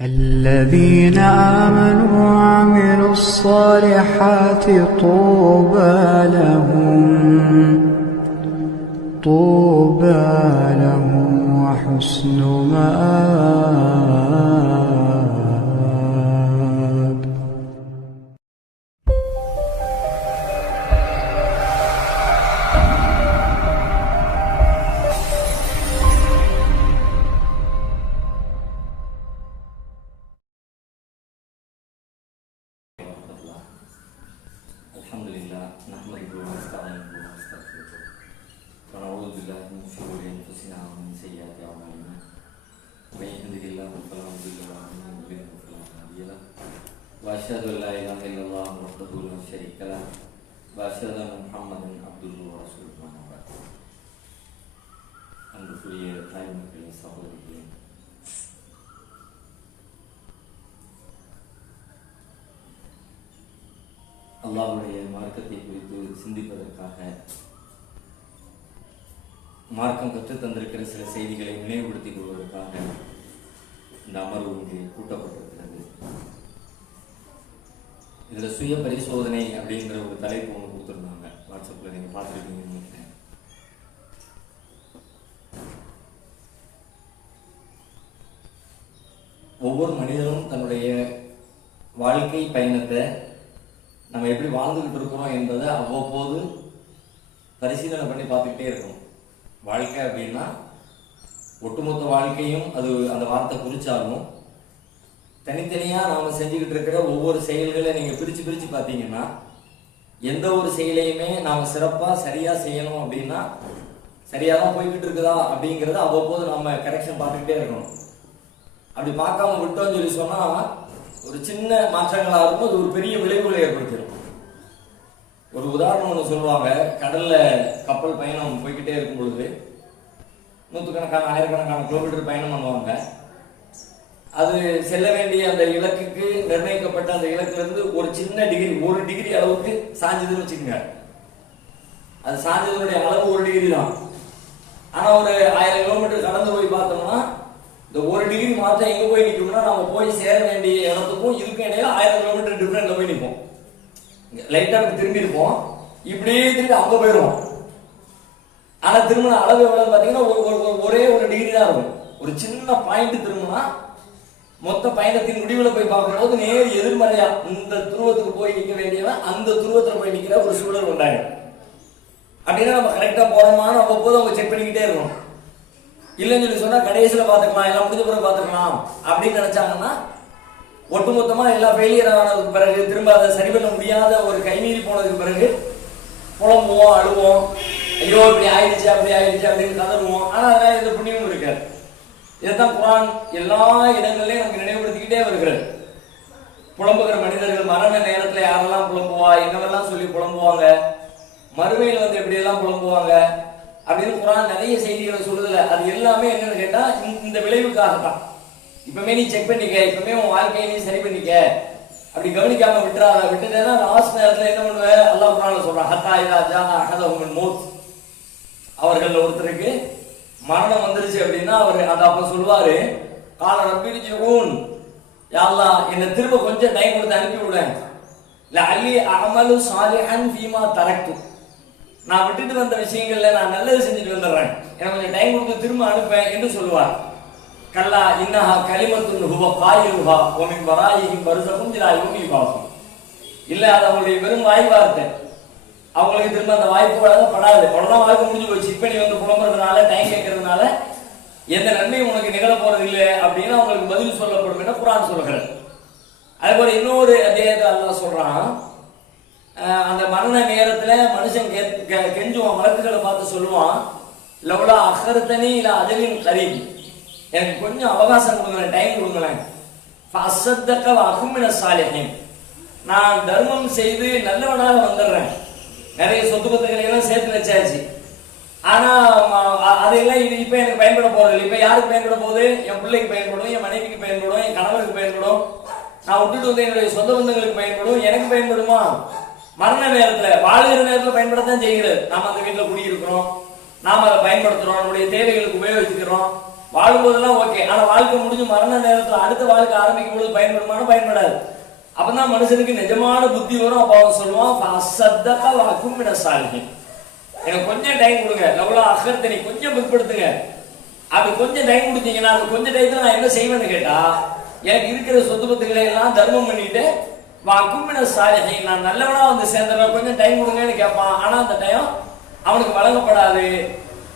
الذين آمنوا وعملوا الصالحات طوبى لهم طوبى لهم وحسن مآب. الله فلا مضل له ومن يضلل فلا هادي له واشهد ان لا اله الا الله وحده لا شريك له واشهد ان محمدا عبده ورسوله اما بعد அன்புக்குரிய தாய்மக்களே சகோதரிகளே அல்லாவுடைய மார்க்கத்தை குறித்து சிந்திப்பதற்காக மார்க்கம் கற்று தந்திருக்கிற சில செய்திகளை நினைவுபடுத்திக் கொள்வதற்காக இந்த அமர்வு இங்கு கூட்டப்பட்டிருக்கிறது. இதுல சுய பரிசோதனை அப்படிங்கிற ஒரு தலைப்பு ஒன்று கொடுத்துருந்தாங்க. வாட்ஸ்அப்ல நீங்க பார்த்துருக்கீங்கன்னு நினைக்கிறேன். ஒவ்வொரு மனிதனும் தன்னுடைய வாழ்க்கை பயணத்தை நம்ம எப்படி வாழ்ந்துகிட்டு இருக்கிறோம் என்பதை அவ்வப்போது பரிசீலனை பண்ணி பார்த்துக்கிட்டே இருக்கணும். வாழ்க்கை அப்படின்னா ஒட்டுமொத்த வாழ்க்கையும் அது அந்த வார்த்தை குறிச்சாலும் தனித்தனியாக நாம் செஞ்சுக்கிட்டு இருக்கிற ஒவ்வொரு செயல்களை நீங்கள் பிரித்து பிரித்து பார்த்தீங்கன்னா எந்த ஒரு செயலையுமே நாம் சிறப்பாக சரியாக செய்யணும் அப்படின்னா சரியாக தான் போய்கிட்டு இருக்குதா அப்படிங்கிறத அவ்வப்போது நம்ம கரெக்ஷன் பார்த்துக்கிட்டே இருக்கணும். அப்படி பார்க்காம விட்டோம்னு சொல்லி சொன்னால் ஒரு சின்ன மாற்றங்களாக இருக்கும் அது ஒரு பெரிய விளைவுகளை ஏற்படுத்திடும். ஒரு உதாரணம் ஒன்று சொல்லுவாங்க கடலில் கப்பல் பயணம் போய்கிட்டே இருக்கும் பொழுது நூற்றுக்கணக்கான ஆயிரக்கணக்கான கிலோமீட்டர் பயணம் பண்ணுவாங்க. அது செல்ல வேண்டிய அந்த இலக்குக்கு நிர்ணயிக்கப்பட்ட அந்த இலக்குலேருந்து ஒரு சின்ன டிகிரி ஒரு டிகிரி அளவுக்கு சாஞ்சதுன்னு வச்சுக்கோங்க. அது சாஞ்சதனுடைய அளவு ஒரு டிகிரி தான். ஆனால் ஒரு ஆயிரம் கிலோமீட்டர் கடந்து போய் பார்த்தோம்னா இந்த ஒரு டிகிரி மாற்றம் எங்கே போய் நிற்கும்னா நம்ம போய் சேர வேண்டிய இடத்துக்கும் இதுக்கும் இடையில ஆயிரம் கிலோமீட்டர் டிஃபரெண்ட்ல போய் நிற்போம் லைட்டாக திரும்பி இருப்போம் இப்படியே திரும்பி அங்கே போயிடுவோம். ஆனா திரும்பின அளவு எவ்வளவு பாத்தீங்கன்னா ஒரே ஒரு டிகிரி தான் இருக்கும். ஒரு சின்ன பாயிண்ட் திரும்பினா மொத்த பயணத்தின் முடிவுல போய் பார்க்கும்போது நேர் எதிர்மறையா இந்த துருவத்துக்கு போய் நிக்க வேண்டியவன் அந்த துருவத்துல போய் நிக்கிற ஒரு சூழல் உண்டாயிடும். அப்படின்னா நம்ம கரெக்டா போறோமான்னு அவ்வப்போது அவங்க செக் பண்ணிக்கிட்டே இருக்கணும். இல்லைன்னு சொல்லி சொன்னா கடைசியில பாத்துக்கலாம் எல்லாம் முடிஞ்ச பிறகு பாத்துக்கலாம் அப்படின்னு நினைச்சாங்கன்னா ஒட்டுமொத்தமா எல்லாம் ஃபெயிலியர் ஆனதுக்கு பிறகு திரும்ப அதை சரி பண்ண முடியாத ஒரு கைமீறி போனதுக்கு பிறகு புலம்புவோம் அழுவோம். ஐயோ இப்படி ஆயிடுச்சு அப்படி ஆயிடுச்சு அப்படின்னு கதறுவோம். ஆனா அதனால எந்த புண்ணியமும் இருக்காது. இதைத்தான் குரான். எல்லா இடங்கள்லயும் நமக்கு நினைவுபடுத்திக்கிட்டே வருகிறது. புலம்புகிற மனிதர்கள் மரண நேரத்துல யாரெல்லாம் புலம்புவா என்னவெல்லாம் சொல்லி புலம்புவாங்க மறுமையில் வந்து எப்படி எல்லாம் புலம்புவாங்க அப்படின்னு குரான் நிறைய செய்திகளை சொல்லுதுல. அது எல்லாமே என்னன்னு கேட்டா இந்த- விளைவுக்காக தான் இப்பவுமே நீ செக் பண்ணிக்க இப்பவுமே உன் வாழ்க்கையை நீ சரி பண்ணிக்க. அப்படி கவனிக்காம விட்டுறாத விட்டுட்டேன்னா லாஸ்ட் நேரத்துல என்ன பண்ணுவேன் அல்லாஹ் குரான் சொல்றான் ஹத்தா இதா அகத உங்கள் மோத். அவர்கள் ஒருத்தருக்கு மரணம் வந்துருச்சு அப்படின்னா அவர் அந்த அப்ப சொல்லுவாரு கால ரப்பிரிச்சு ஊன். யாழ்லா என்ன திரும்ப கொஞ்சம் டைம் கொடுத்து அனுப்பி விடேன் இல்ல அலி அமலு சாலிஹன் ஃபீமா தரக்கு நான் விட்டுட்டு வந்த விஷயங்கள்ல நான் நல்லது செஞ்சுட்டு வந்துடுறேன். எனக்கு கொஞ்சம் டைம் கொடுத்து திரும்ப அனுப்பேன் என்று சொல்லுவார். கல்லா இன்னஹா கலிமத்துன் ஹுவ காயிலுஹா உமின் வராயிஹிம் பருசகும் ஜிலா யூமி பாசும் இல்ல அது அவங்களுடைய வெறும் வாய் வார்த்தை. அவங்களுக்கு திரும்ப அந்த வாய்ப்பு வழங்கப்படாது அவ்வளவுதான் வாய்ப்பு முடிஞ்சு போச்சு. இப்ப நீ வந்து புலம்புறதுனால டைம் கேட்கறதுனால எந்த நன்மையும் உனக்கு நிகழ போறது இல்லை அப்படின்னு அவங்களுக்கு பதில் சொல்லப்படும் என குரான் சொல்கிறது. அதே போல இன்னொரு அத்தியாயத்தை அல்லாஹ் சொல்றான். அந்த மரண நேரத்துல மனுஷன் கெ- கெஞ்சுவான் வழக்குகளை பார்த்து சொல்லுவான் லவ்லா அகர்த்தனி இல்ல அஜலின் கரீப். எனக்கு கொஞ்சம் அவகாசம் கொடுங்களேன் டைம் கொடுங்களேன். அசத்தக்க அகுமின சாலிஹின். நான் தர்மம் செய்து நல்லவனாக வந்துடுறேன். நிறைய சொத்து பத்துக்களை எல்லாம் சேர்த்து வச்சாச்சு. ஆனா அதையெல்லாம் இது இப்ப எனக்கு பயன்பட போறது இப்ப யாருக்கு பயன்பட போகுது? என் பிள்ளைக்கு பயன்படும் என் மனைவிக்கு பயன்படும் என் கணவருக்கு பயன்படும். நான் விட்டுட்டு வந்து என்னுடைய சொந்த பந்தங்களுக்கு பயன்படும். எனக்கு பயன்படுமா? மரண நேரத்துல வாழ்கிற நேரத்துல பயன்படத்தான் செய்கிறது. நாம அந்த வீட்டுல குடியிருக்கிறோம். நாம அதை பயன்படுத்துறோம். நம்முடைய தேவைகளுக்கு உபயோகிச்சுக்கிறோம். வாழும்போதெல்லாம் ஓகே ஆனா வாழ்க்கை முடிஞ்சு மரண நேரத்துல அடுத்த வாழ்க்கை ஆரம்பிக்கும் பொழுது பயன்படுமானா பயன்படாது. அப்பதான் மனுஷனுக்கு நிஜமான புத்தி வரும். அப்ப அவன் சொல்லுவான் "ஃபஅஸ்ஸத்தக வஅகும் மின எனக்கு கொஞ்சம் டைம் கொடுங்க. லவ்லா அகர்த்தனை கொஞ்சம் பிற்படுத்துங்க அப்படி கொஞ்சம் டைம் கொடுத்தீங்கன்னா அது கொஞ்சம் டைத்துல நான் என்ன செய்வேன்னு கேட்டா எனக்கு இருக்கிற சொத்து பத்துக்களை எல்லாம் தர்மம் பண்ணிட்டு கும்பின சாலிஹை நான் நல்லவனா வந்து சேர்ந்துடுறேன் கொஞ்சம் டைம் கொடுங்கன்னு கேட்பான் ஆனா அந்த டைம் அவனுக்கு வழங்கப்படாது.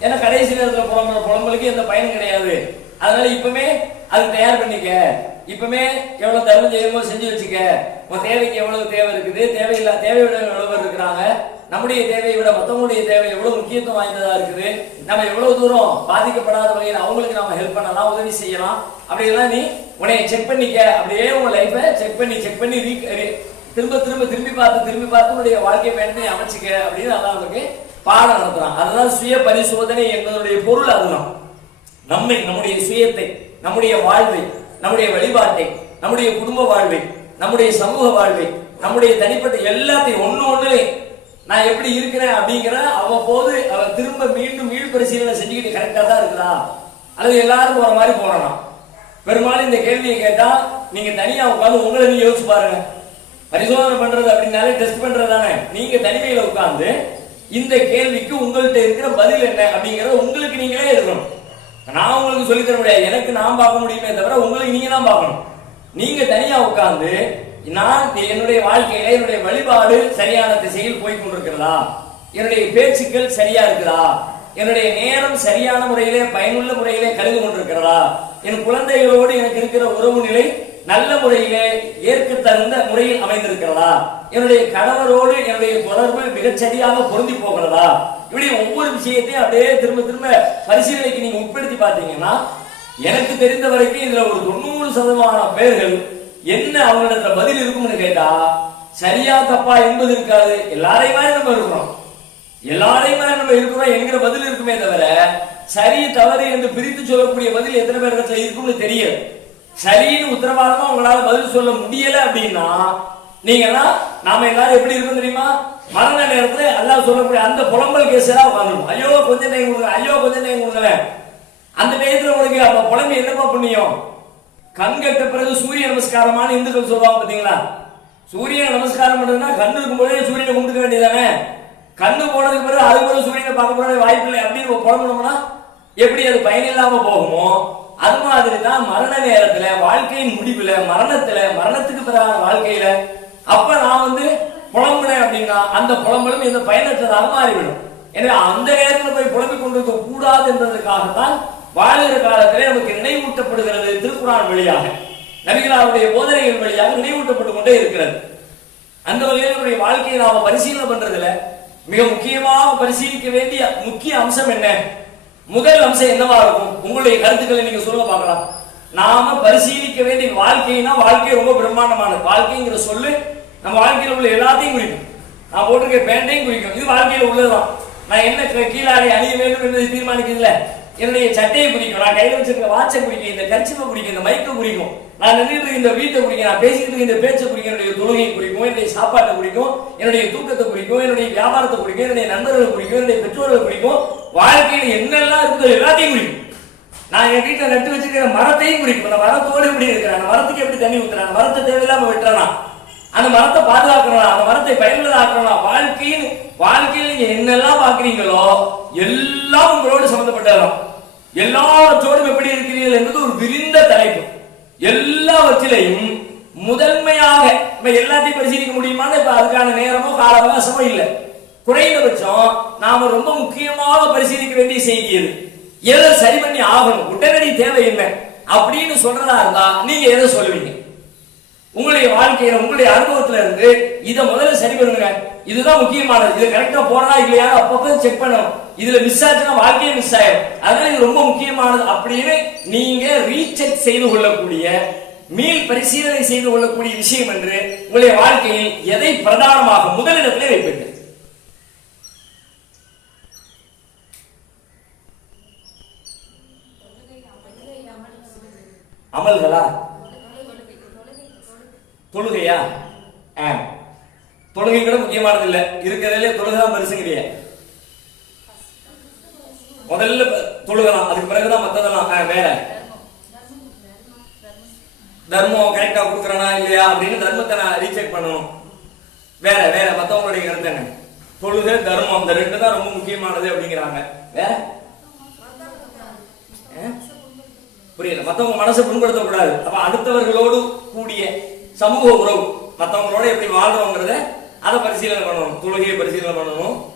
ஏன்னா கடைசி நேரத்தில் புலம்புற புலம்பலுக்கு எந்த பயனும் கிடையாது. அதனால இப்பவுமே அதுக்கு தயார் பண்ணிக்க. இப்பவுமே எவ்வளவு தர்மம் செய்யணுமோ செஞ்சு வச்சுக்க. உன் தேவைக்கு எவ்வளவு தேவை இருக்குது தேவையில்லா தேவையை விட எவ்வளவு பேர் இருக்கிறாங்க. நம்முடைய தேவையை விட மத்தவங்களுடைய தேவை எவ்வளவு முக்கியத்துவம் வாய்ந்ததா இருக்குது. நம்ம எவ்வளவு தூரம் பாதிக்கப்படாத வகையில் அவங்களுக்கு நம்ம ஹெல்ப் பண்ணலாம் உதவி செய்யலாம். அப்படி எல்லாம் நீ உன்னைய செக் பண்ணிக்க. அப்படியே உன் லைஃபை செக் பண்ணி செக் பண்ணி re- திரும்ப திரும்ப திரும்பி பார்த்து திரும்பி பார்த்து உன்னுடைய வாழ்க்கை பயணத்தை அமைச்சுக்க அப்படின்னு அதான் நமக்கு பாடம் நடத்துறான் அதுதான் சுய பரிசோதனை என்பதனுடைய பொருள் அதுதான். நம்மை நம்முடைய சுயத்தை நம்முடைய வாழ்வை நம்முடைய வழிபாட்டை நம்முடைய குடும்ப வாழ்வை நம்முடைய சமூக வாழ்வை நம்முடைய தனிப்பட்ட எல்லாத்தையும் ஒண்ணு ஒண்ணு நான் எப்படி இருக்கிறேன் அப்படிங்கிற அவ்வப்போது அவ திரும்ப மீண்டும் மீள் பரிசீலனை செஞ்சுக்கிட்டு கரெக்டா தான் இருக்கிறா அல்லது எல்லாரும் போற மாதிரி போறனா பெரும்பாலும் இந்த கேள்வியை கேட்டா நீங்க தனியா உட்காந்து உங்களை நீங்க யோசிச்சு பாருங்க. பரிசோதனை பண்றது அப்படின்னாலே டெஸ்ட் பண்றது தானே. நீங்க தனிமையில உட்கார்ந்து இந்த கேள்விக்கு உங்கள்கிட்ட இருக்கிற பதில் என்ன அப்படிங்கறத உங்களுக்கு நீங்களே எழுதணும். நான் உங்களுக்கு சொல்லித் தர முடியாது. எனக்கு நான் பார்க்க முடியுமே தவிர உங்களுக்கு நீங்க தான் பார்க்கணும். நீங்க தனியா உட்கார்ந்து நான் என்னுடைய வாழ்க்கையில என்னுடைய வழிபாடு சரியான திசையில் போய் கொண்டிருக்கிறதா? என்னுடைய பேச்சுக்கள் சரியா இருக்குதா? என்னுடைய நேரம் சரியான முறையிலே பயனுள்ள முறையிலே கழிந்து கொண்டிருக்கிறதா? என் குழந்தைகளோடு எனக்கு இருக்கிற உறவு நிலை நல்ல முறையிலே ஏற்க தகுந்த முறையில் அமைந்திருக்கிறதா? என்னுடைய கணவரோடு என்னுடைய தொடர்பு மிகச் சரியாக பொருந்தி போகிறதா? இப்படி ஒவ்வொரு விஷயத்தையும் அப்படியே திரும்ப திரும்ப பரிசீலனைக்கு நீங்க உட்படுத்தி பார்த்தீங்கன்னா எனக்கு தெரிந்த வரைக்கும் இதுல ஒரு தொண்ணூறு சதமான பேர்கள் என்ன அவங்களிடத்துல பதில் இருக்கும்னு கேட்டா சரியா தப்பா என்பது இருக்காது. எல்லாரையும் மாதிரி நம்ம இருக்கிறோம். எல்லாரையும் மாதிரி நம்ம இருக்கிறோம் என்கிற பதில் இருக்குமே தவிர சரி தவறு என்று பிரித்து சொல்லக்கூடிய பதில் எத்தனை பேரிடத்துல இருக்கும்னு தெரியும் சரின்னு உத்தரவாதமா உங்களால பதில் சொல்ல முடியல அப்படின்னா நீங்கன்னா நாம எல்லாரும் எப்படி இருக்கும் தெரியுமா? மரண நேரத்துல எல்லாம் சொல்லக்கூடிய அந்த புலம்பல் கேஸ் எல்லாம் உட்காந்துருக்கும் ஐயோ கொஞ்சம் நேரம் கொடுங்க ஐயோ கொஞ்சம் நேரம் கொடுங்க. அந்த நேரத்தில் உனக்கு அப்ப புலம்பு என்னப்பா புண்ணியம்? கண் கட்ட பிறகு சூரிய நமஸ்காரமான இந்துக்கள் சொல்லுவாங்க பாத்தீங்களா சூரிய நமஸ்காரம் பண்றதுன்னா கண்ணு இருக்கும் போதே சூரியனை கும்பிட்டுக்க வேண்டியதானே கண்ணு போனதுக்கு பிறகு அதுக்கு பிறகு சூரியனை பார்க்க போற வாய்ப்பு இல்லை அப்படின்னு புலம்பணும்னா எப்படி அது பயனில்லாம போகுமோ அது மாதிரி தான் மரண நேரத்துல வாழ்க்கையின் முடிவுல மரணத்துல மரணத்துக்கு பிறகான வாழ்க்கையில அப்ப நான் வந்து புலம்புனேன் அப்படின்னா அந்த புலம்பலும் இந்த பயனற்றதாக மாறிவிடும். எனவே அந்த நேரத்தில் போய் புலம்பிக் கொண்டிருக்க கூடாது என்பதற்காகத்தான் வாழ்கிற காலத்திலே நமக்கு நினைவூட்டப்படுகிறது திருக்குறான் வழியாக. நபிகளாருடைய போதனைகள் வழியாக நினைவூட்டப்பட்டு கொண்டே இருக்கிறது. அந்த வகையில் நம்முடைய வாழ்க்கையை நாம பரிசீலனை பண்றதுல மிக முக்கியமாக பரிசீலிக்க வேண்டிய முக்கிய அம்சம் என்ன? முதல் அம்சம் என்னவா இருக்கும்? உங்களுடைய கருத்துக்களை நீங்க சொல்ல பார்க்கலாம். நாம பரிசீலிக்க வேண்டிய வாழ்க்கைனா வாழ்க்கை ரொம்ப பிரம்மாண்டமானது. வாழ்க்கைங்கிற சொல்லு நம்ம வாழ்க்கையில் உள்ள எல்லாத்தையும் குறிக்கும் நான் போட்டிருக்க பேண்டையும் குறிக்கும் இது வாழ்க்கையில் உள்ளதுதான். நான் என்ன கீழே கீழாடை அணிய வேண்டும் என்பதை தீர்மானிக்கிறதுல என்னுடைய சட்டையை குறிக்கும் நான் கையில் வச்சிருக்க வாட்சை குறிக்கும் இந்த கர்ச்சிப்பை குறிக்கும் இந்த மைக்கை குறிக்கும் நான் நின்றுட்டு இந்த வீட்டை குறிக்கும் நான் பேசிக்கிட்டு இந்த பேச்சை குறிக்கும் என்னுடைய தொழுகையை குறிக்கும் என்னுடைய சாப்பாட்டை குறிக்கும் என்னுடைய தூக்கத்தை குறிக்கும் என்னுடைய வியாபாரத்தை குறிக்கும் என்னுடைய நண்பர்களை குறிக்கும் என்னுடைய பெற்றோர்களை குறிக்கும் வாழ்க்கையில் என்னெல்லாம் இருக்குதோ எல்லாத்தையும் குறிக்கும் நான் என் வீட்டில் நட்டு வச்சிருக்கிற மரத்தையும் குறிக்கும் அந்த மரத்தோடு எப்படி இருக்கிறேன். அந்த மரத்துக்கு எப்படி தண்ணி ஊற்றுறேன் அந்த மரத்தை தேவையில்லாம விட்டுறானா? அந்த மரத்தை பாதுகாக்கிறனா அந்த மரத்தை பயனுள்ளதாக்குறனா வாழ்க்கையின் வாழ்க்கையில் நீங்க என்னெல்லாம் பாக்குறீங்களோ எல்லாம் உங்களோடு சம்பந்தப்பட்டதுதான். எல்லாவற்றோடும் எப்படி இருக்கிறீர்கள் என்பது ஒரு விரிந்த தலைப்பு. எல்லாவற்றிலையும் முதன்மையாக நம்ம எல்லாத்தையும் பரிசீலிக்க முடியுமான்னு இப்ப அதுக்கான நேரமோ கால அவகாசமோ இல்லை. குறைந்தபட்சம் நாம ரொம்ப முக்கியமாக பரிசீலிக்க வேண்டிய செய்தி எது? எதை சரி பண்ணி ஆகணும்? உடனடி தேவை என்ன? அப்படின்னு சொல்றதா இருந்தா நீங்க எதை சொல்லுவீங்க? உங்களுடைய வாழ்க்கையில உங்களுடைய அனுபவத்துல இருந்து இதை முதல்ல சரி பண்ணுங்க. இதுதான் முக்கியமானது. இது கரெக்டா போறதா இல்லையா? அப்பப்போ செக் பண்ணணும். இதுல மிஸ் ஆச்சுன்னா வாழ்க்கையே மிஸ் ஆயிடும். அதனால இது ரொம்ப முக்கியமானது அப்படின்னு நீங்க ரீசெக் செய்து கொள்ளக்கூடிய மீள் பரிசீலனை செய்து கொள்ளக்கூடிய விஷயம் என்று உங்களுடைய வாழ்க்கையில் எதை பிரதானமாக முதலிடத்திலே வைப்பீர்கள் அமல்களா? தொழுகையா? ஆ. தொழுகை கூட முக்கியமானது இல்ல. இருக்கிறதுல தொழுகை தான் பெருசுங்கிறிய. முதல்ல தொழுகலாம். அதுக்கு பிறகுதான் மத்ததெல்லாம். வேற. தர்மம் கரெக்டா கொடுக்குறானா இல்லையா அப்படின்னு தர்மத்தை நான் ரீசெக் பண்ணணும். வேற வேற. மத்தவங்களுடைய கருத்து என்ன? தொழுகை தர்மம். இந்த ரெண்டு தான் ரொம்ப முக்கியமானது அப்படிங்கிறாங்க. வேற? புரியல. மற்றவங்க மனசை புண்படுத்தக்கூடாது அப்ப அடுத்தவர்களோடு கூடிய சமூக உறவு மற்றவங்களோட எப்படி வாழ்றோங்கிறத அதை பரிசீலனை பண்ணணும். தொழுகையை பரிசீலனை பண்ணணும்.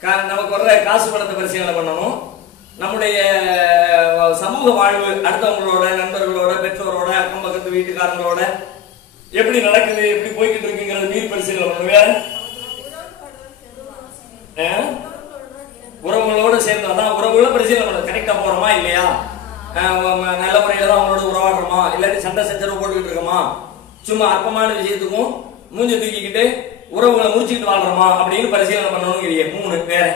கா- நமக்கு வர்ற காசு பணத்தை பரிசீலனை பண்ணணும். நம்முடைய சமூக வாழ்வு அடுத்தவங்களோட நண்பர்களோட பெற்றோரோட அக்கம் பக்கத்து வீட்டுக்காரங்களோட எப்படி நடக்குது எப்படி போய்கிட்டு இருக்குங்கிறது நீர் பரிசீலனை பண்ணணும். வேற? உறவுகளோட சேர்ந்து அதான் உறவுகளை பரிசீலனை பண்ணணும். கரெக்டா போறோமா இல்லையா? நல்ல முறையில் தான் அவங்களோட உறவாடுறோமா? இல்லாட்டி சண்டை சச்சரவு போட்டுக்கிட்டு இருக்கோமா? சும்மா அற்பமான விஷயத்துக்கும் மூஞ்சி தூக்கிக்கிட்டு உறவுகளை முடிச்சுக்கிட்டு வாழ்றோமா? அப்படின்னு பரிசீலனை பண்ணணுங்கிறீங்க. மூணு வேற.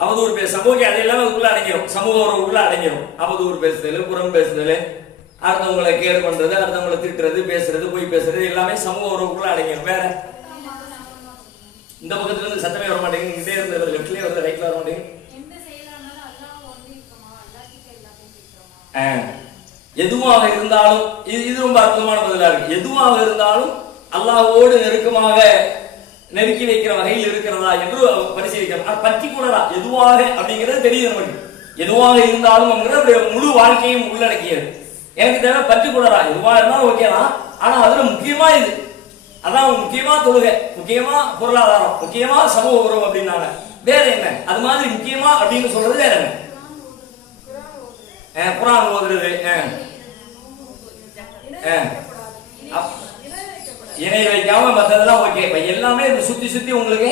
அவதூறு பேச ஓகே அது எல்லாமே அதுக்குள்ள அடங்கிடும் சமூக உறவுக்குள்ள அடங்கிடும் அவதூறு பேசுதல் புறம் பேசுதல் அடுத்தவங்களை கேடு பண்றது அடுத்தவங்களை திட்டுறது பேசுறது பொய் பேசுறது எல்லாமே சமூக உறவுக்குள்ள அடங்கிடும் வேற? இந்த பக்கத்துல இருந்து சத்தமே வர மாட்டேங்குது இங்கே இருந்து லெஃப்ட்லயே வருது ரைட்ல வர மாட்டேங்குது எந்த செயலா இருந்தாலும் அல்லாஹ் ஒன்றி இருக்கமா அல்லாஹ் கிட்ட எல்லாத்தையும் கேட்கிறோமா ஆ. எதுவாக இருந்தாலும் இது இது ரொம்ப அற்புதமான பதிலா இருக்கு. எதுவாக இருந்தாலும் அல்லாஹோடு நெருக்கமாக நெருக்கி வைக்கிற வகையில் இருக்கிறதா என்று பரிசீலிக்கிறார். ஆனா பர்டிகுலரா எதுவாக அப்படிங்கிறது தெரியுது நமக்கு. எதுவாக இருந்தாலும் அவருடைய முழு வாழ்க்கையும் உள்ளடக்கியது. எனக்கு தேவை பர்டிகுலரா. எதுவாக இருந்தாலும் ஓகே தான். ஆனா அதுல முக்கியமா இது. அதான் முக்கியமா தொழுகை. முக்கியமா பொருளாதாரம். முக்கியமா சமூக உறவு அப்படின்னாங்க. வேற என்ன? அது மாதிரி முக்கியமா அப்படின்னு சொல்றது வேற என்ன? குரான் ஓதுறது அப்- இணை வைக்காம மத்ததெல்லாம் ஓகே. இப்ப எல்லாமே இந்த சுத்தி சுத்தி உங்களுக்கு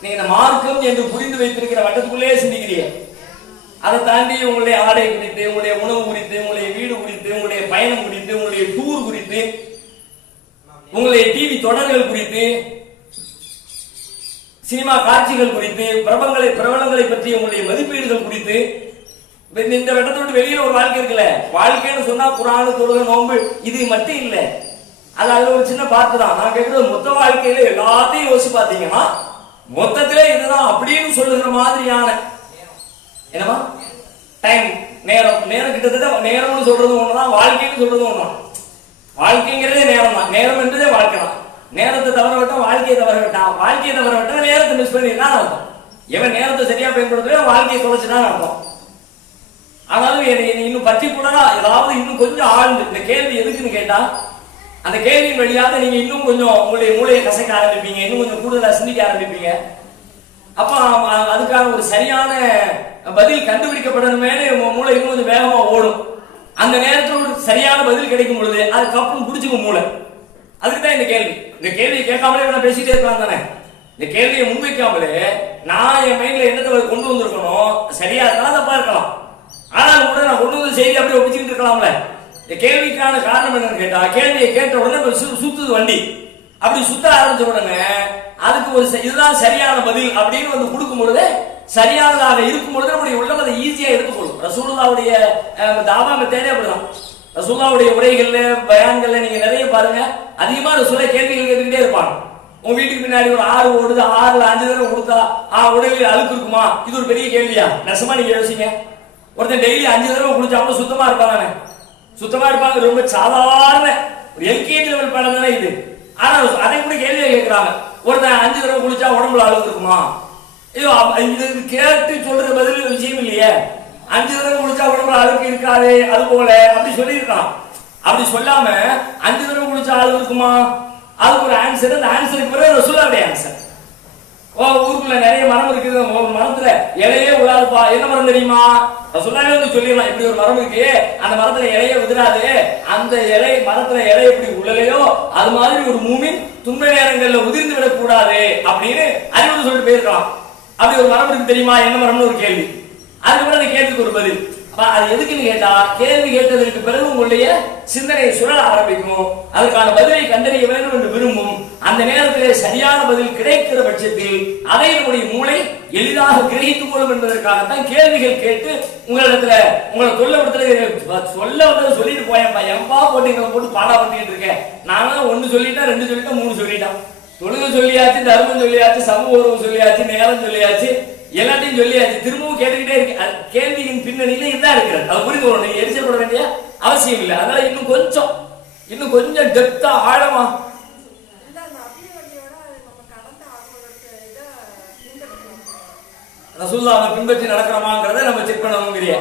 நீங்க இந்த மார்க்கம் என்று புரிந்து வைத்திருக்கிற வட்டத்துக்குள்ளேயே சிந்திக்கிறீங்க. அதை தாண்டி உங்களுடைய ஆடை குறித்து உங்களுடைய உணவு குறித்து உங்களுடைய வீடு குறித்து உங்களுடைய பயணம் குறித்து உங்களுடைய டூர் குறித்து உங்களுடைய டிவி தொடர்கள் குறித்து சினிமா காட்சிகள் குறித்து பிரபங்களை பிரபலங்களை பற்றி உங்களுடைய மதிப்பீடுகள் குறித்து இந்த- வெட்டத்தை வட்டத்தை விட்டு வெளியில ஒரு வாழ்க்கை இருக்குல்ல? வாழ்க்கைன்னு சொன்னா குரானு தொழுக நோன்பு இது மட்டும் இல்ல. அது அதுல ஒரு சின்ன பார்த்து தான். நான் கேட்கறது மொத்த வாழ்க்கையில எல்லாத்தையும் யோசிச்சு பாத்தீங்கன்னா மொத்தத்திலே இதுதான் அப்படின்னு சொல்லுகிற மாதிரியான என்னமா டைம் நேரம். நேரம் கிட்டத்தட்ட நேரம்னு சொல்றது ஒண்ணுதான் வாழ்க்கைன்னு சொல்றது ஒண்ணுதான். வாழ்க்கைங்கிறதே நேரம் தான் நேரம் என்றதே வாழ்க்கை தான். நேரத்தை தவற விட்டா வாழ்க்கையை தவற விட்டா வாழ்க்கையை தவற விட்டா நேரத்தை மிஸ் பண்ணிருக்கான் அர்த்தம். எவன் நேரத்தை சரியா பயன்படுத்தவே வாழ்க்கையை தொலைச்சுதான் அர்த்தம். ஆனாலும் என்னை இன்னும் பர்டிகுலரா ஏதாவது இன்னும் கொஞ்சம் ஆழ்ந்து. இந்த கேள்வி எதுக்குன்னு கேட்டா அந்த கேள்வியின் வழியாக நீங்க இன்னும் கொஞ்சம் உங்களுடைய மூளையை கசக்க ஆரம்பிப்பீங்க. இன்னும் கொஞ்சம் கூடுதலா சிந்திக்க ஆரம்பிப்பீங்க. அப்ப அதுக்கான ஒரு சரியான பதில் கண்டுபிடிக்கப்படணுமே உங்க மூளை இன்னும் கொஞ்சம் வேகமா ஓடும். அந்த நேரத்தில் ஒரு சரியான பதில் கிடைக்கும் பொழுது அது கப்பும் பிடிச்சிக்கும் மூளை. அதுக்கு தான் இந்த கேள்வி. இந்த கேள்வியை கேட்காமலே நான் பேசிட்டே இருக்கலாம் தானே? இந்த கேள்வியை முன்வைக்காமலே நான் என் மைண்ட்ல என்னத்தை கொண்டு வந்திருக்கணும்? சரியா இருக்கலாம் தப்பா இருக்கலாம் ஆனால் கூட நான் கொண்டு வந்து செய்தி அப்படியே ஒப்பிச்சுக்கிட்டு இருக்கலாம்ல. இந்த கேள்விக்கான காரணம் என்னன்னு கேட்டா கேள்வியை கேட்ட உடனே சு- சுத்துது வண்டி. அப்படி சுத்த ஆரம்பிச்ச உடனே அதுக்கு ஒரு ச- இதுதான் சரியான பதில் அப்படின்னு வந்து கொடுக்கும் பொழுது சரியானதாக இருக்கும் பொழுது நம்முடைய உள்ளம் அதை ஈஸியா எடுத்துக்கொள்ளும். ரசூலுல்லாவுடைய அஹ், தாவா மெத்தேடே அப்படிதான். ரசூலாவுடைய உரைகள்ல பயான்கள்ல நீங்க நிறைய பாருங்க. அதிகமா ரசூலை கேள்விகள் கேட்டுக்கிட்டே இருப்பாங்க. உங்க வீட்டுக்கு பின்னாடி ஒரு ஆறு ஓடுது ஆறுல அஞ்சு தடவை கொடுத்தா ஆ உடலில் அழுக்கு இருக்குமா? இது ஒரு பெரிய கேள்வியா? நெசமா நீங்க யோசிங்க. ஒருத்தன் டெய்லி அஞ்சு தடவை குளிச்சாம சுத்தமா இருப்பாங்க சுத்தமா இருப்பாங்க ரொம்ப சாதாரண ஒரு எல்கேஜி லெவல் படம் தானே இது. ஆனா அதை கூட கேள்வி கேட்கிறாங்க ஒருத்தன் அஞ்சு தடவை குளிச்சா உடம்புல அழுக்கு இருக்குமா? ஐயோ இது இது கேட்டு சொல்ற பதில் விஷயம் இல்லையே. அஞ்சு தடவை குளிச்சா உடம்புல அழுக்கு இருக்காது அது போல. அப்படி சொல்லியிருக்கான். அப்படி சொல்லாம அஞ்சு தடவை குளிச்சா அழுக்கு இருக்குமா? அதுக்கு ஒரு ஆன்சர் அந்த ஆன்சருக்கு பிறகு ரசூலாவுடைய ஆன்சர் ஓ ஊருக்குள்ள நிறைய மரம் இருக்குது. ஒரு மரத்துல இலையே விழாதுப்பா என்ன மரம் தெரியுமா? சொன்னாலே வந்து சொல்லிடலாம். இப்படி ஒரு மரம் இருக்கு. அந்த மரத்துல இலையே விதிராது அந்த இலை மரத்துல இலை எப்படி உள்ளலையோ அது மாதிரி ஒரு மூமின் துன்ப நேரங்கள்ல உதிர்ந்து விடக்கூடாது அப்படின்னு அறிவுரை சொல்லிட்டு போயிருக்கலாம். அப்படி ஒரு மரம் இருக்கு தெரியுமா? என்ன மரம்னு ஒரு கேள்வி. அதுக்கப்புறம் அந்த கேள்விக்கு ஒரு பதில். அது எதுக்குன்னு கேட்டா கேள்வி கேட்டதற்கு பிறகு உங்களுடைய சிந்தனை சுழல ஆரம்பிக்கும். அதுக்கான பதிலை கண்டறிய வேண்டும் என்று விரும்பும். அந்த நேரத்திலே சரியான பதில் கிடைக்கிற பட்சத்தில் அதை நம்முடைய மூளை எளிதாக கிரகித்துக் கொள்ளும் என்பதற்காகத்தான் கேள்விகள் கேட்டு உங்களிடத்துல உங்களை சொல்ல விடத்துல சொல்ல வந்தது சொல்லிட்டு போயேன்ப்பா எம்பா போட்டு எங்களை போட்டு பாடா பண்ணிட்டு இருக்கேன் நானும் ஒன்னு சொல்லிட்டேன் ரெண்டு சொல்லிட்டேன் மூணு சொல்லிட்டான் தொழுகை சொல்லியாச்சு தர்மம் சொல்லியாச்சு சமூக உறவு சொல்லியாச்சு நேரம் சொல்லியாச்சு எல்லாத்தையும் சொல்லியாச்சு. திரும்பவும் கேட்டுக்கிட்டே இருக்கு. கேள்வியின் பின்னணியில இதுதான் இருக்கிறது. அது புரிந்து கொள்ளணும். எரிச்சல் பட வேண்டிய அவசியம் இல்லை. அதனால இன்னும் கொஞ்சம் இன்னும் கொஞ்சம் டெப்தா ஆழமா இந்த அந்த அபிவழியோட நம்ம கடந்த ஆகுவதற்கு இதை பின்பற்றணும் ரசூல்லாவை பின்பற்றி நடக்கிறோமாங்கிறத நம்ம செக் பண்ணணுங்கிறிய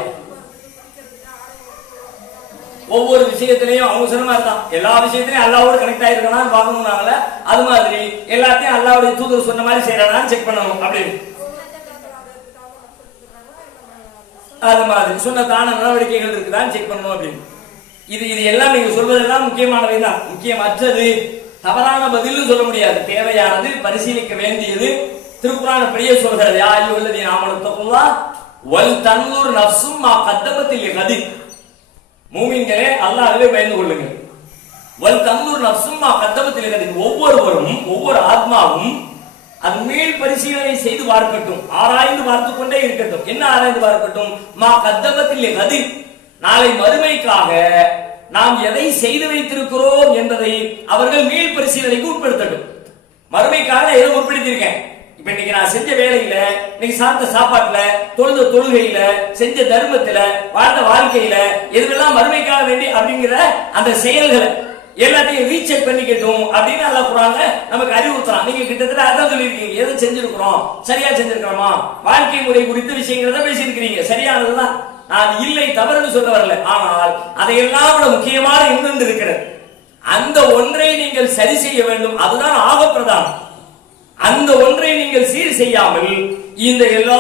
ஒவ்வொரு விஷயத்திலையும் அவங்க சொன்ன மாதிரி தான் எல்லா விஷயத்திலையும் அல்லாவோட கனெக்ட் ஆயிருக்கணும் பார்க்கணும்னால அது மாதிரி எல்லாத்தையும் அல்லாவுடைய தூதர் சொன்ன மாதிரி செய்யறானான்னு செக் பண்ணணும். அப்படின்னு அது மாதிரி. சொன்னதான நடவடிக்கைகள் இருக்குதான்னு செக் பண்ணணும் அப்படின்னு இது இது எல்லாம் நீங்க சொல்வதெல்லாம் முக்கியமானவை தான் முக்கியமற்றது தவறான பதில்னு சொல்ல முடியாது. தேவையானது பரிசீலிக்க வேண்டியது திருக்குறான பெரிய சொல்கிறது யா ஐயுல்லதி ஆமணத்தக்குள்ளா வல் தன்னூர் நப்சும் மா கத்தபத்தில் கதி. மூமிங்களே அல்லாஹ்வே பயந்து கொள்ளுங்கள். வல் தன்னூர் நப்சும் மா கத்தபத்தில் கதி. ஒவ்வொருவரும் ஒவ்வொரு ஆத்மாவும் அது மேல் பரிசீலனை செய்து பார்க்கட்டும். ஆராய்ந்து பார்த்து கொண்டே இருக்கட்டும். என்ன ஆராய்ந்து பார்க்கட்டும்? மா கத்தபத்தில் கதி. நாளை மறுமைக்காக நாம் எதை செய்து வைத்திருக்கிறோம் என்பதை அவர்கள் மீள் பரிசீலனைக்கு உட்படுத்தட்டும். மறுமைக்காக எதை உட்படுத்தியிருக்கேன் இப்ப இன்னைக்கு நான் செஞ்ச வேலையில இன்னைக்கு சாப்பிட்ட சாப்பாட்டுல தொழுத தொழுகையில செஞ்ச தர்மத்துல வாழ்ந்த வாழ்க்கையில எதுவெல்லாம் மறுமைக்காக வேண்டி அப்படிங்கிற அந்த செயல்களை எல்லாத்தையும் ரீசெக் பண்ணிக்கட்டும் அப்படின்னு அல்ல குராங்க நமக்கு அறிவுறுத்தலாம் நீங்க கிட்டத்தட்ட அதான் சொல்லியிருக்கீங்க. எதை செஞ்சிருக்கிறோம்? சரியா செஞ்சிருக்கிறோமா? வாழ்க்கை முறை குறித்த விஷயங்கள் தான் பேசியிருக்கிறீங்க. சரியானதுதான் நான் இல்லை தவறுன்னு சொல்ல வரல. ஆனால் அதையெல்லாம் விட முக்கியமான இன்னொன்று இருக்கிறது. அந்த ஒன்றை நீங்கள் சரி செய்ய வேண்டும். அதுதான் ஆகப்பிரதானம். அந்த ஒன்றை நீங்கள் சீர் செய்யாமல் இந்த எல்லா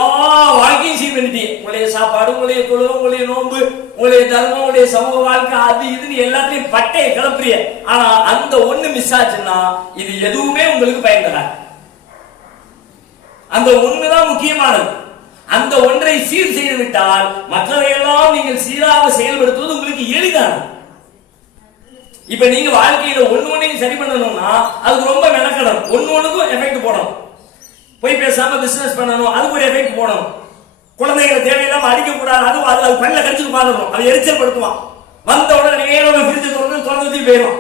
வாழ்க்கையும் சீர் பண்ணிட்டீங்க. உங்களுடைய சாப்பாடு உங்களுடைய தொழுகை உங்களுடைய நோன்பு உங்களுடைய தர்மம் உங்களுடைய சமூக வாழ்க்கை அது இதுன்னு எல்லாத்தையும் பட்டையை கிளப்புறிய ஆனா அந்த ஒண்ணு மிஸ் ஆச்சுன்னா இது எதுவுமே உங்களுக்கு பயன் தராது. அந்த ஒண்ணுதான் முக்கியமானது. அந்த ஒன்றை சீர் செய்து விட்டால் மற்றவையெல்லாம் நீங்கள் சீராக செயல்படுத்துவது உங்களுக்கு எளிதானது. இப்ப நீங்க வாழ்க்கையில ஒண்ணு ஒன்றையும் சரி பண்ணணும்னா அதுக்கு ரொம்ப மெனக்கணும் ஒண்ணு ஒண்ணுக்கும் எஃபெக்ட் போடணும். போய் பேசாம பிசினஸ் பண்ணணும் அதுக்கு ஒரு எஃபெக்ட் போடணும். குழந்தைகளை தேவையில்லாம அடிக்க கூடாது அது அது அது பல்ல கடிச்சு பாத்துரும் அது எரிச்சல் படுத்துவான் வந்த உடனே நேரம் பிரிஞ்சு திறந்து திறந்து போயிடும்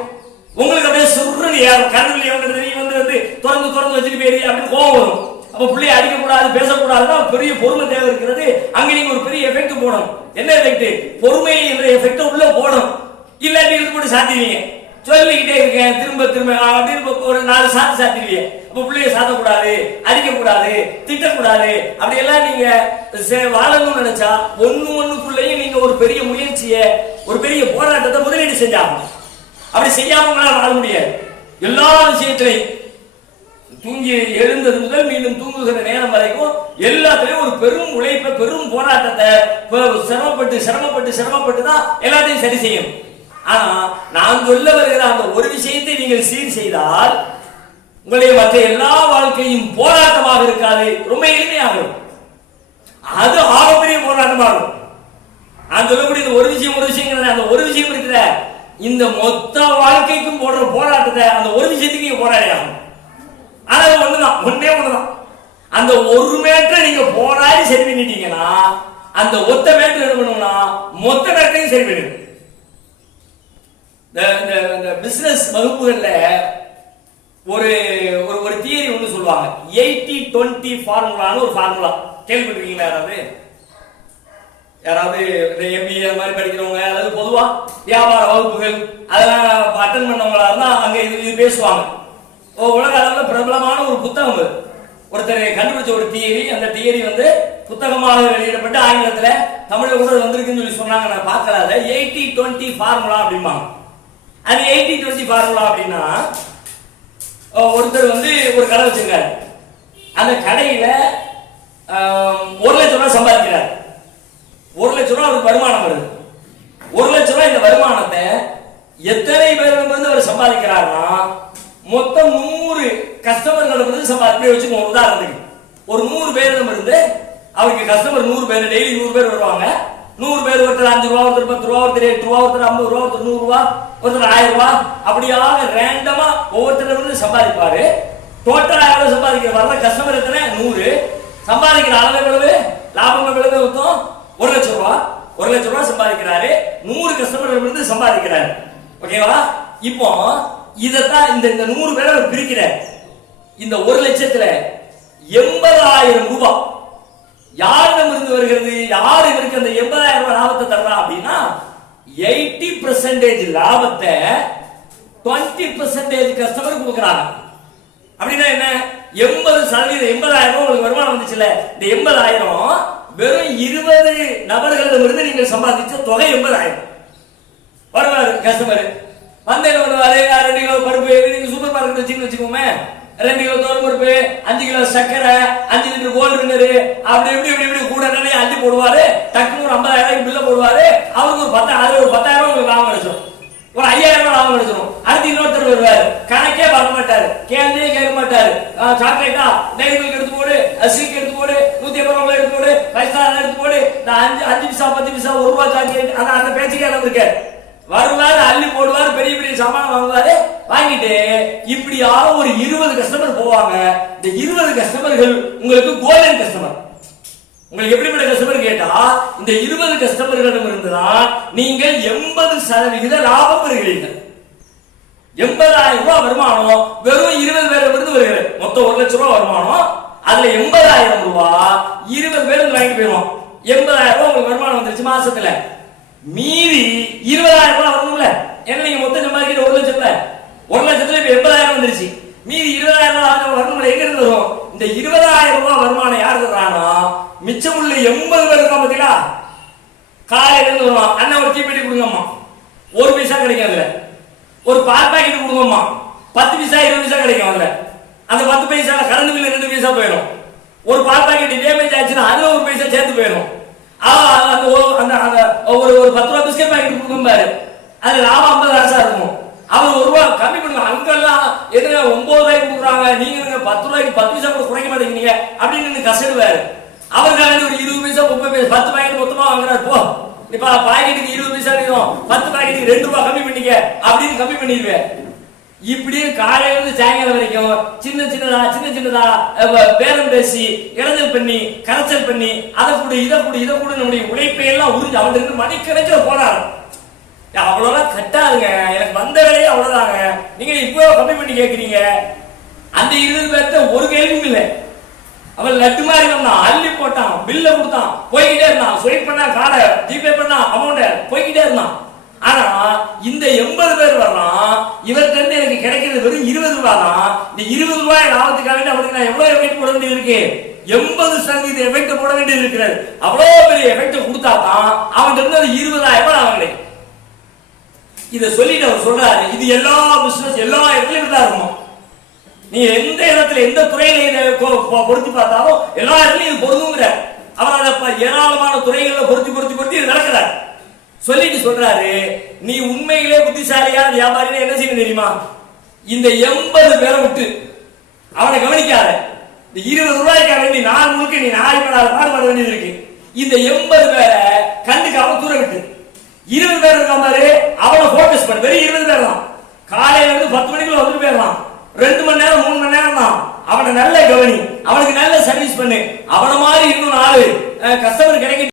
உங்களுக்கு அப்படியே சுருன்னு ஏறும். கரண்ட் எவங்க நீ வந்து வந்து திறந்து திறந்து வச்சுட்டு போயிரு அப்படின்னு கோவம் வரும். அப்ப பிள்ளைய அடிக்க கூடாது பேசக்கூடாதுன்னா பெரிய பொறுமை தேவை இருக்கிறது. அங்க நீங்க ஒரு பெரிய எஃபெக்ட் போடணும். என்ன எஃபெக்ட் பொறுமை என்ற எஃபெக்ட் உள்ள போடணும். இல்லாட்டி இழுத்து கூட சாத்திடுவீங்க. சொல்லிக்கிட்டே இருக்கேன் திரும்ப திரும்ப அப்படின்னு ஒரு நாலு சாத்து சாத்திடுவீங்க. இப்போ பிள்ளைய சாத்தக்கூடாது அடிக்க கூடாது திட்டக்கூடாது அப்படி எல்லாம் நீங்க சே- வாழணும்னு நினைச்சா ஒண்ணு ஒண்ணுக்குள்ளேயும் நீங்க ஒரு பெரிய முயற்சியை ஒரு பெரிய போராட்டத்தை முதலீடு செஞ்சாகணும் அப்படி செய்யாம உங்களால வாழ முடியாது. எல்லா விஷயத்திலையும் தூங்கி எழுந்தது முதல் மீண்டும் தூங்குகிற நேரம் வரைக்கும் எல்லாத்துலயும் ஒரு பெரும் உழைப்பை பெரும் போராட்டத்தை சிரமப்பட்டு சிரமப்பட்டு சிரமப்பட்டு தான் எல்லாத்தையும் சரி செய்யணும். ஆனா நான் சொல்ல வருகிற அந்த ஒரு விஷயத்தை நீங்கள் சீர் செய்தால் உங்களுடைய மற்ற எல்லா வாழ்க்கையும் போராட்டமாக இருக்காது ரொம்ப எளிமையாகும் அது ஆகப்பெரிய போராட்டமாக இருக்கும் நான் சொல்லக்கூடிய இந்த ஒரு விஷயம் ஒரு விஷயம் அந்த ஒரு விஷயம் இருக்கிற இந்த மொத்த வாழ்க்கைக்கும் போடுற போராட்டத்தை அந்த ஒரு விஷயத்துக்கு நீங்க போராடி ஆகும் ஆனா அது ஒண்ணுதான் ஒண்ணே ஒண்ணுதான். அந்த ஒரு மேட்டரை நீங்க போராடி சரி பண்ணிட்டீங்கன்னா அந்த ஒத்த மேட்டர் என்ன பண்ணுவோம்னா மொத்த மேட்டரையும் சரி பண்ணிடும். இந்த- இந்த- இந்த பிசினஸ் வகுப்புகள்ல ஒரு ஒரு ஒரு தியரி ஒன்று சொல்லுவாங்க. எயிட்டி டுவெண்ட்டி ஃபார்முலான்னு ஒரு ஃபார்முலா கேள்விப்பட்டிருக்கீங்களா யாராவது? யாராவது இந்த எம்பிஏ மாதிரி படிக்கிறவங்க அதாவது பொதுவா வியாபார வகுப்புகள் அதெல்லாம் அட்டன் பண்ணவங்களா இருந்தா அங்க இது இது பேசுவாங்க. ஓ, உலக அளவில் பிரபலமான ஒரு புத்தகம் அது. ஒருத்தர் கண்டுபிடிச்ச ஒரு தியரி அந்த தியரி வந்து புத்தகமாக வெளியிடப்பட்டு ஆங்கிலத்தில் தமிழில் கூட வந்திருக்குன்னு சொல்லி சொன்னாங்க. நான் பார்க்கல அதை. எயிட்டி டுவெண்ட்டி ஃபார்முலா அப்படிம்பாங்க. அது எயிட்டி டுவெண்ட்டி ஃபார்முலா அப்படின்னா ஒருத்தர் வந்து ஒரு கடை வச்சிருக்காரு. அந்த கடையில ஒரு லட்சம் ரூபாய் சம்பாதிக்கிறார். ஒரு லட்சம் ரூபாய் அவருக்கு வருமானம் வருது. ஒரு லட்ச ரூபாய் இந்த வருமானத்தை எத்தனை பேரிடமிருந்து அவர் சம்பாதிக்கிறார்னா மொத்தம் நூறு கஸ்டமர்களிடமிருந்து இருந்து சம்பாதிக்க வச்சுக்கோங்க உதாரணத்துக்கு. ஒரு நூறு பேரிடம் இருந்து அவருக்கு கஸ்டமர் நூறு பேர் டெய்லி நூறு பேர் வருவாங்க. நூறு பேர் ஒருத்தர் அஞ்சு ரூபா ஒருத்தர் பத்து ரூபா ஒருத்தர் எட்டு ரூபா ஒருத்தர் ஐம்பது ரூபா ஒருத்தர் நூறு ரூபா ஒருத்தர் ஆயிரம் ரூபா அப்படியாக ரேண்டமா ஒவ்வொருத்தர் இருந்து சம்பாதிப்பாரு. டோட்டலா எவ்வளவு சம்பாதிக்கிற வர்ற கஸ்டமர் எத்தனை? நூறு. சம்பாதிக்கிற அளவு எவ்வளவு? லாபம் எவ்வளவு மொத்தம்? ஒரு லட்சம் ரூபா. ஒரு லட்சம் ரூபா சம்பாதிக்கிறாரு. நூறு கஸ்டமர் இருந்து சம்பாதிக்கிறாரு. ஓகேவா இப்போ இதத்தான் இந்த இந்த நூறு பேரை பிரிக்கிறார் இந்த ஒரு லட்சத்துல எண்பதாயிரம் ரூபாய் யாரிடம் இருந்து வருகிறது? யார் இவருக்கு அந்த எண்பதாயிரம் ரூபாய் லாபத்தை தர்றா அப்படின்னா எயிட்டி பெர்சன்டேஜ் லாபத்தை டுவெண்ட்டி பெர்சன்டேஜ் கஸ்டமர் கொடுக்குறாங்க. அப்படின்னா என்ன? எண்பது சதவீதம் எண்பதாயிரம் ரூபாய் உங்களுக்கு வருமானம் வந்துச்சுல இந்த எண்பதாயிரம் வெறும் இருபது நபர்களிடமிருந்து நீங்கள் சம்பாதிச்ச தொகை எண்பதாயிரம். வருவாரு கஸ்டமர் வந்து என்ன பண்ணுவாரு ரெண்டு கிலோ பருப்பு சூப்பர் மார்க்கெட் வச்சுன்னு வச்சுக்கோமே. ரெண்டு கிலோ தோல்பருப்பு அஞ்சு கிலோ சர்க்கரை அஞ்சு லிட்டர் கோல்டு வின்னரு அப்படி இப்படி இப்படி இப்படி கூட நிறைய அள்ளி போடுவாரு. டக்குனு ஒரு ஐம்பதாயிரம் ரூபாய்க்கு பில்ல போடுவாரு. அவருக்கு ஒரு பத்தாயிரம் அது ஒரு பத்தாயிரம் உங்களுக்கு லாபம் கிடைச்சிடும் ஒரு ஐயாயிரம் ரூபாய் லாபம் கிடைச்சிடும் அடுத்து இன்னொருத்தர் வருவாரு. கணக்கே வர மாட்டாரு. கேள்வியே கேட்க மாட்டாரு. சாக்லேட்டா டைரி மில்க் எடுத்து போடு சில்க் எடுத்து போடு நூத்தி ஐம்பது ரூபாய் எடுத்து போடு பைசா எடுத்து போடு. இந்த அஞ்சு அஞ்சு பிசா பத்து பிசா ஒரு ரூபாய் சாக்லேட் அந்த அந்த பேச்சுக்கே அளவு இருக்கு வருவாரு அள்ளி போடுவாரு பெரிய பெரிய சாமான் வாங்குவாரு. வாங்கிட்டு இப்படியாவது ஒரு இருபது கஸ்டமர் போவாங்க. இந்த இருபது கஸ்டமர்கள் உங்களுக்கு கோல்டன் கஸ்டமர் உங்களுக்கு எப்படிப்பட்ட கஸ்டமர் கேட்டா இந்த இருபது கஸ்டமர்களிடம் இருந்துதான் நீங்கள் எண்பது சதவிகித லாபம் பெறுகிறீர்கள். எண்பதாயிரம் ரூபாய் வருமானம் வெறும் இருபது பேர் இருந்து வருகிறது. மொத்தம் ஒரு லட்சம் ரூபாய் வருமானம். அதுல எண்பதாயிரம் ரூபாய் இருபது பேர் வாங்கிட்டு போயிடும் எண்பதாயிரம் ரூபாய் உங்களுக்கு வருமானம் வந்துருச்சு மாசத்துல. மீதி இருபதாயிரம் ரூபாய் வரணும்ல. ஏன்னா நீங்க மொத்தம் சம்பாதிக்கிற ஒரு லட்சத்துல ஒரு லட்சத்துல இப்ப எண்பதாயிரம் வந்துருச்சு. மீதி இருபதாயிரம் ரூபாய் வரணும் எங்க இருந்து வரும்? இந்த இருபதாயிரம் ரூபாய் வருமானம் யார் மிச்சம் உள்ள எண்பது பேர் இருக்கா பாத்தீங்களா? காலையில இருந்து வருவான். அண்ணன் ஒரு தீப்பெட்டி கொடுங்கம்மா. ஒரு பைசா கிடைக்கும் அதுல. ஒரு பால் பாக்கெட் கொடுங்கம்மா. பத்து பைசா இருபது பைசா கிடைக்கும் அதுல. அந்த பத்து பைசா கரண்ட் பில் ரெண்டு பைசா போயிடும். ஒரு பால் பாக்கெட் டேமேஜ் ஆச்சுன்னா அதுல ஒரு பைசா சேர்த்து போயிடும். அந்த ஒரு- அந்த அந்த ஒரு ஒரு பத்து ரூபா பிஸ்கட் பாக்கெட் கொடுக்கும் பாரு. அது லாபம் ஐம்பது காசா இருக்கும். அவர் ஒரு ரூபா கம்மி பண்ணுங்க. அங்கெல்லாம் எதுங்க ஒன்பது ரூபாய்க்கு கொடுக்குறாங்க. நீங்க என்னங்க பத்து ரூபாய்க்கு பத்து பைசா கூட குறைக்க மாட்டேங்கிறீங்க. அப்படின்னு கசடுவாரு. அவருக்காக ஒரு இருபது பைசா முப்பது பைசா பத்து பாக்கெட் மொத்தமா வாங்குறாரு. போ. இப்ப பாக்கெட்டுக்கு இருபது பைசா இருக்கும் பத்து பாக்கெட்டுக்கு ரெண்டு ரூபா கம்மி பண்ணிக்க. அப்படின்னு கம்மி பண்ணிடுவேன். இப்படியே காலையில இருந்து சாயங்காலம் வரைக்கும் சின்ன சின்னதா சின்ன சின்னதா பேரம் பேசி இடைஞ்சல் பண்ணி கரைச்சல் பண்ணி அதை கூட இதை கூட இதை கூட நம்முடைய உழைப்பை எல்லாம் உறிஞ்சு அவன் இருந்து மணிக்கணக்கில் போனாரு. அவ்வளவுதான் கட்டாதுங்க. எனக்கு வந்த வேலையே அவ்வளவுதாங்க. நீங்க இப்போ கம்மி பண்ணி கேக்குறீங்க. அந்த இருபது பேர்த்த ஒரு கேள்வியும் இல்லை. அவன் லட்டு மாதிரி வந்தான். அள்ளி போட்டான். பில்ல கொடுத்தான். போய்கிட்டே இருந்தான். ஸ்வைப் பண்ணா கார்டை ஜிபே பண்ணா அமௌண்ட போய்கிட்டே இருந்தான். ஆனா இந்த எண்பது பேர் வரலாம் இவர்கிட்ட இருந்து எனக்கு கிடைக்கிறது வெறும் இருபது ரூபாய் தான். இந்த இருபது ரூபாய் லாபத்துக்காக வேண்டி அவனுக்கு நான் எவ்வளவு எஃபெக்ட் போட வேண்டியது இருக்கு எண்பது சதவீத எஃபெக்ட் போட வேண்டியது இருக்கிறது அவ்வளவு பெரிய எஃபெக்ட் கொடுத்தா தான் அவன் இருந்து அது இருபதாயிரம் ரூபாய் அவன் இதை சொல்லிட்டு அவர் சொல்றாரு இது எல்லா பிசினஸ் எல்லா இடத்துலயும் தான் இருக்கும். நீ எந்த இடத்துல எந்த துறையில இதை பொருத்தி பார்த்தாலும் எல்லா இடத்துலயும் இது பொருந்துங்கிற. அவர் அதை ஏராளமான துறைகளில் பொருத்தி பொருத்தி பொருத்தி இது நடக்கிறார். சொல்லிட்டு சொல்றாரு நீ உண்மையிலே புத்திசாலியான வியாபாரின்னு என்ன செய்யணும் தெரியுமா? இந்த எண்பது பேரை விட்டு. அவனை கவனிக்காத. இந்த இருபது ரூபாய்க்காக வேண்டி நாலு முழுக்க நீ நாலு நாய் படாத பாடுபட வேண்டியது இருக்கு. இந்த எண்பது பேரை கண்ணுக்கு அவன் தூர விட்டு. இருபது பேர் இருக்க பாரு அவனை போக்கஸ் பண்ண. வெறும் இருபது பேர் தான். காலையில இருந்து பத்து மணிக்குள்ள வந்துட்டு போயிடலாம். ரெண்டு மணி நேரம் மூணு மணி நேரம் தான். அவனை நல்ல கவனி. அவனுக்கு நல்ல சர்வீஸ் பண்ணு. அவன மாதிரி இன்னும் நாலு கஸ்டமர் கிடைக்க